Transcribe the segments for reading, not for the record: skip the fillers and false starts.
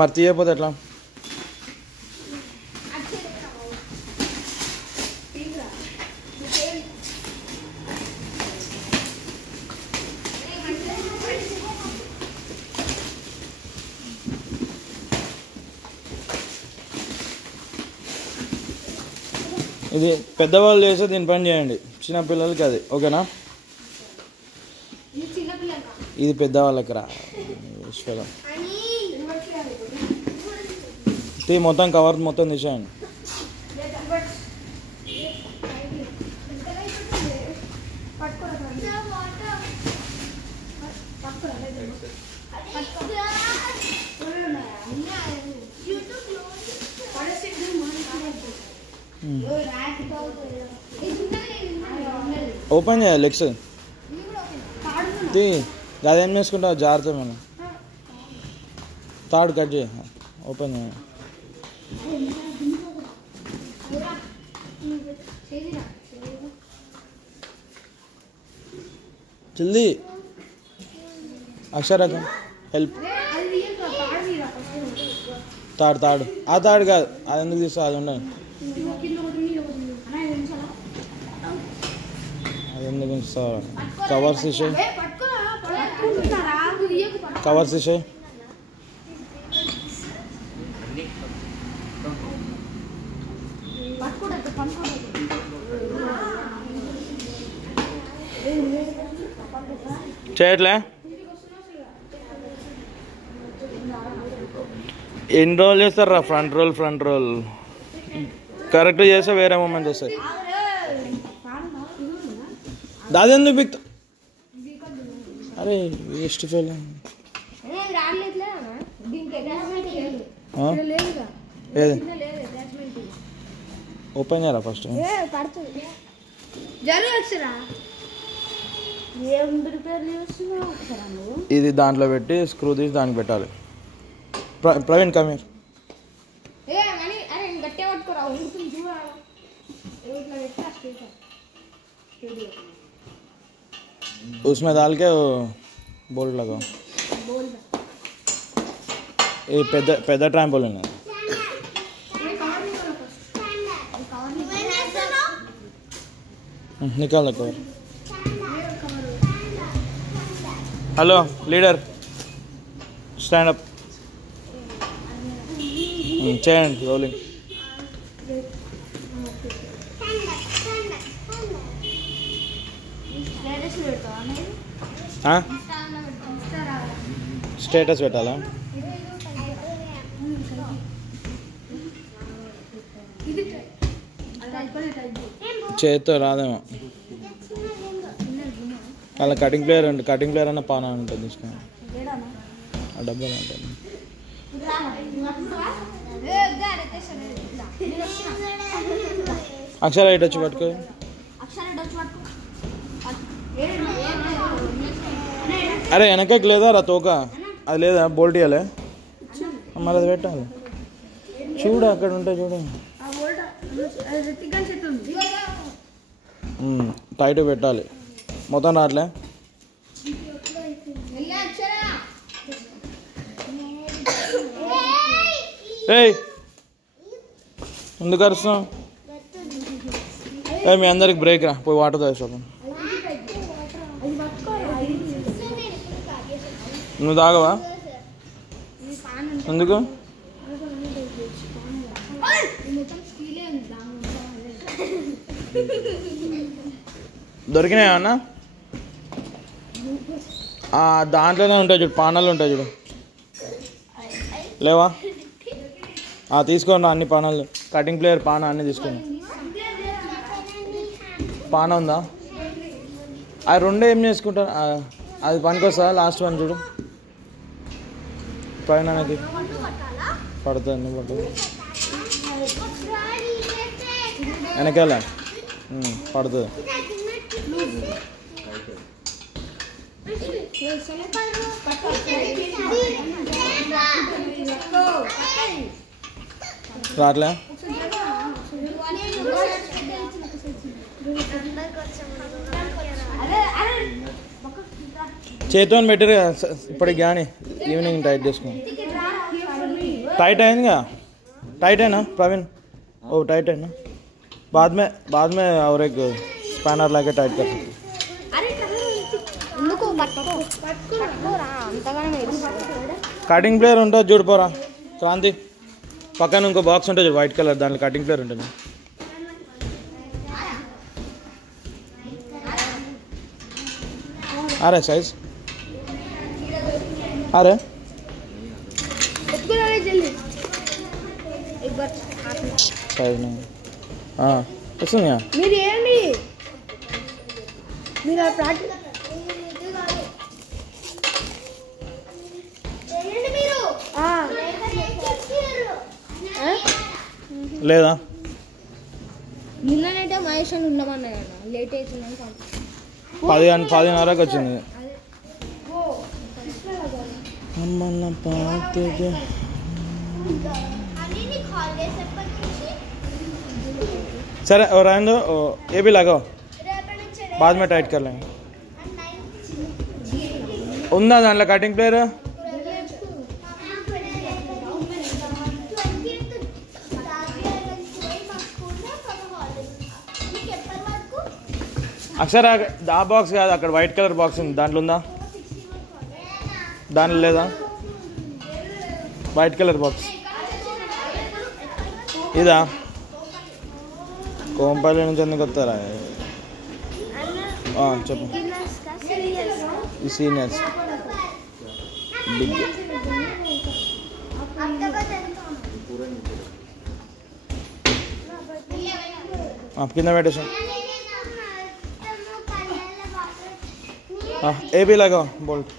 మరి తీయకపోతే ఎట్లా? ఇది పెద్దవాళ్ళు చేస్తే దీని పని చేయండి, చిన్నపిల్లలకి అది ఓకేనా? ఇది పెద్దవాళ్ళకి రా మొత్తం కవర్ మొత్తం తీసేయండి. ఓపెన్ చేయాలి లెగ్స్ అదేం వేసుకుంటావు జాగ్రత్త, మనం తాడు కట్ చేయ ఓపెన్ చేయాలి. జల్దీ అక్షరకం హెల్ప్. తాడు ఆ తాడు కాదు, అది ఎందుకు తీస్తా, అది ఉండాలి. అది ఎందుకు ఇస్తావు? కవర్స్ తీసే, కవర్స్ తీసే. చేయట్లే ఎన్ని రోజులు చేస్తారా? ఫ్రంట్ రోల్ కరెక్ట్ చేస్తే వేరే మూమెంట్ వస్తాయి. దాదెందుకు బిక్ అరే వేస్ట్ ఫెయిల్. ఏది ఓపెన్ చేయరా ఫస్ట్? ఇది దాంట్లో పెట్టి స్క్రూ తీసి దానికి పెట్టాలి. ప్రవీణ్ కమీర్ उसमें डाल के वो बोल्ट लगाओ. ये पेदा ट्रैम्पोलिन है. निकाल cover. Hello leader stand up. Chain rolling. Status పెట్టాలా? చేతితో రాదేమో. అలా కటింగ్ ప్లేయర్ ఉంటుంది, కటింగ్ ప్లేయర్ అన్న పానా ఉంటుంది, తీసుకుని ఆ డబ్బాలు ఉంటుంది. అక్షర ఇటు వచ్చి పట్టుకో. అరే వెనకకి లేదా రా తోక, అది లేదా బోల్ట్ ఇవ్వాలి, మరి అది పెట్టాలి. చూడు అక్కడ ఉంటాయి చూడు, టైట్ పెట్టాలి. మొత్తం రాట్లే. ఏయ్ ఎందుకు అరుస్తున్నావు? మీ అందరికి బ్రేక్ రా, పోయి వాటర్ తాగేసాను. నువ్వు తాగవా? ఎందుకు? దొరికినాయా అన్న? దాంట్లోనే ఉంటాయి చూడు, పానాలు ఉంటాయి చూడు, లేవా? తీసుకోండి అన్ని పానాలు, కటింగ్ ప్లేయర్ పానా అన్నీ తీసుకోండి. పానా ఉందా? అది రెండే ఏం చేసుకుంటారు? అది పనికొస్తా లాస్ట్ వన్ చూడు, పైన పడుతుంది. నువ్వు పడుతుంది వెనకాల పడుతుంది. రాట్లే? చేతితో పెట్టారు కదా ఇప్పటికి కానీ ఈవినింగ్ టైట్ చేసుకుని टाइट है क्या टाइट है ना प्रवीण ओ टाइट है ना बाद में और एक स्पैनर लाके टाइट कर सकते कटिंग प्लेयर उंटा जुड़ पोरा क्रांति पक्का इंको बॉक्स उंटे वाइट कलर दांట్లో कटिंग प्लेयर उंटे आ रहा साइज आ रहा साइज नहीं हाँ ऐसा नहीं मेरी है नहीं मेरा प्राक्टिस లేదా నిన్ననైతే మహేష్ అని ఉండమన్నాడు లేట్ అవుతుందని 10:30కి వచ్చింది అమ్మన్న పాతేగా सर और रहने दो ये भी लगाओ बाद में टाइट कर लेंगे ఉందా దాంట్లో కటింగ్ ప్లేయర్ అక్షర ఆ బాక్స్ కాదు అక్కడ వైట్ కలర్ బాక్స్ ఉంది దాంట్లో ఉందా దాంట్లో లేదా వైట్ కలర్ బాక్స్ ఇదా కోంపల్లి నుంచి ఎందుకు వస్తారా చెప్పు ఈ సీనియర్స్ బిగ్ కింద పెట్టేసాం ఏ బి లాగా బోల్ట్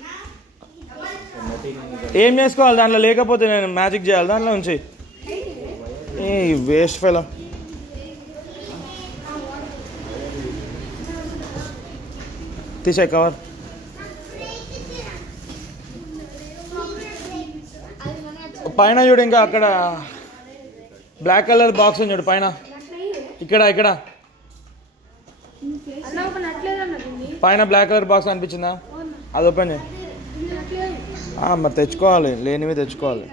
ఏం చేసుకోవాలి దాంట్లో లేకపోతే నేను మ్యాజిక్ చేయాలి దాంట్లో ఉంచి ఏ వేస్ట్ ఫెలో తీసే కవర్ పైన చూడు ఇంకా అక్కడ బ్లాక్ కలర్ బాక్స్ ఉంది చూడు పైన ఇక్కడ ఇక్కడ పైన బ్లాక్ కలర్ బాక్స్ అనిపించిందా అది ఓపెన్ చేయి మరి తెచ్చుకోవాలి లేనివి తెచ్చుకోవాలి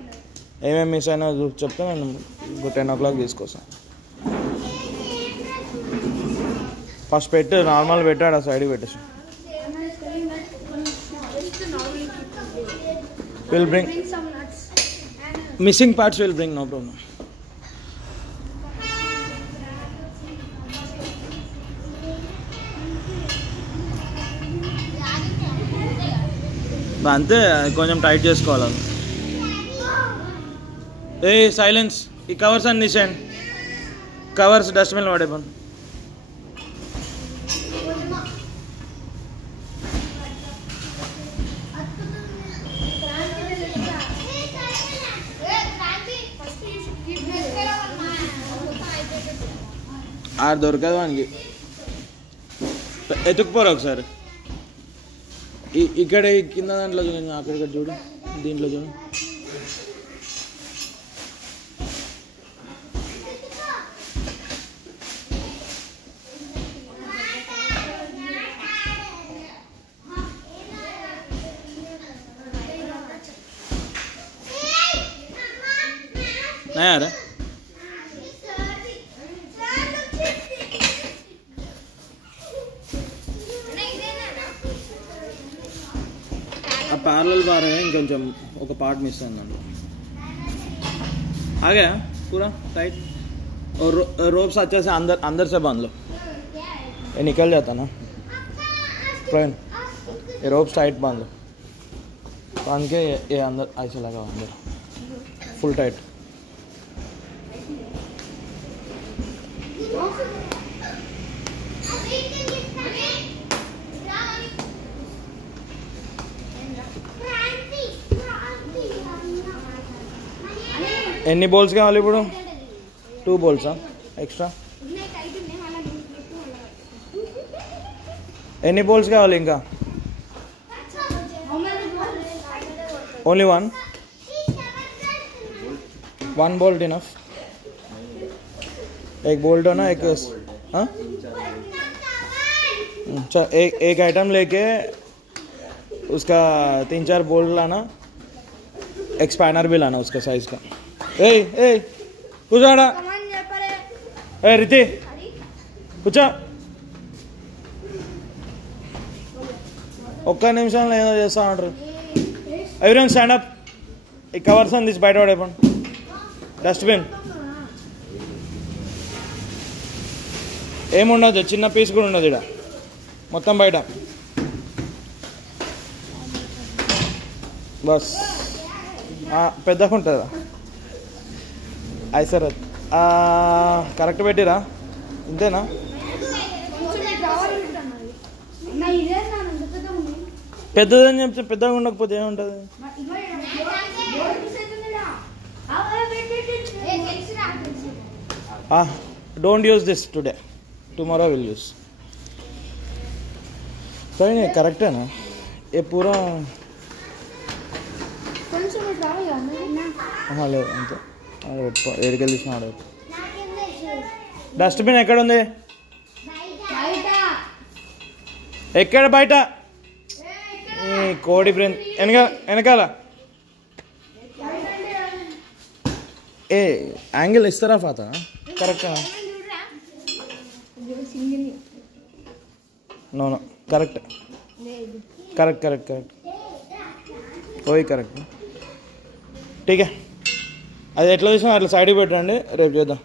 ఏమేమి మిస్ అయినా చెప్తే నేను 10 o'clock తీసుకొస్తాను ఫస్ట్ పెట్టు నార్మల్ పెట్టాడు ఆ సైడ్కి పెట్టేసి will bring some nuts missing parts will bring no problem అంతే కొంచెం టైట్ చేసుకోవాలి ఏ సైలెన్స్ ఈ కవర్స్ అన్ని తీసేయండి కవర్స్ డస్ట్బిన్లో పడేపోండి ఆరు దొరకదు వానికి ఎత్తుకుపోరు ఒకసారి ఇక్కడ కింద దాంట్లో చూడండి అక్కడిక్కడ చూడు దీంట్లో చూడు నయారా पैरेलल बार है इंकोंचम ఒక पार्ट मिस అయిందండి आ गया पूरा टाइट और रोप्स अच्छे से अंदर से बांध लो ये निकल जाता ना फ्रेंड ये रोप्स टाइट बांध लो बांध के ये अंदर ऐसे लगा अंदर फुल टाइट ఎన్ని బోల్స్ కావాలి ఇప్పుడు 2 బోల్సా ఎక్స్ట్రా ఎన్ని బోల్స్ కావాలి ఇంకా ఓన్లీ 1 बोल्ट इनफ एक बोल्ट हो ना एक एक आइटम लेके उसका 3-4 बोल्ट लाना, एक्सपैनर भी लाना उसका साइज का। ए ए కూర్చోడా ఏ రితి కూర్చో ఒక్క నిమిషంలో ఏదో చేస్తా ఉంటారు ఎవరైనా స్టాండప్ ఈ కవర్స్ అని తీసి బయట పడేపండి డస్ట్బిన్ ఏముండదు చిన్న పీస్ కూడా ఉండదు ఇక్కడ మొత్తం బయట బస్ పెద్దగా ఉంటుందా సార్ కరెక్ట్ పెట్టిరా ఇంతేనా పెద్దదని చెప్తే పెద్దగా ఉండకపోతే ఏముంటుంది don't use this today tomorrow will use సరే కరెక్టేనా ఏ పూరా లేదు అంతే ఏడికెళ్ళి తీసిన ఆడ డస్ట్బిన్ ఎక్కడ ఉంది ఎక్కడ బయట కోడి బ్రెయిన్ వెనకాల ఏ యాంగిల్ ఇస్తారా ఫాత కరెక్టా no no correct correct correct correct ఓయ్ కరెక్ట్ ఠీకే అది ఎట్లా చేసినా అట్లా సైడ్కి పెట్టండి రేపు చేద్దాం